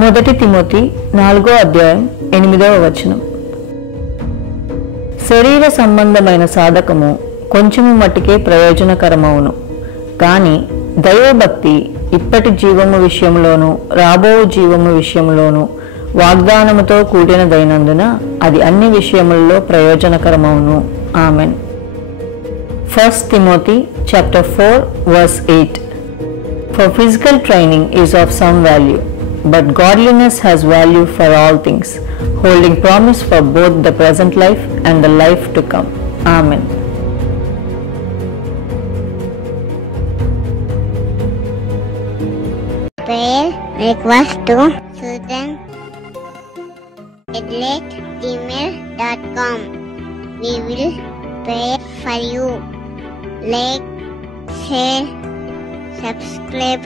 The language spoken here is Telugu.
మొదటి తిమోతి 4వ అధ్యాయం 8వ వచనం. శరీర సంబంధమైన సాధకము కొంచెము మట్టుకే ప్రయోజనకరమవును, కానీ దైవభక్తి ఇప్పటి జీవము విషయంలోనూ రాబో జీవము విషయంలోనూ వాగ్దానముతో కూడినదైనందున అది అన్ని విషయములలో ప్రయోజనకరమవును. Amen. 1 Timothy chapter 4 verse 8. For physical training is of some value, but godliness has value for all things, holding promise for both the present life and the life to come. Amen. Prayer request to susan@gmail.com. We will pray for you. Like, share, subscribe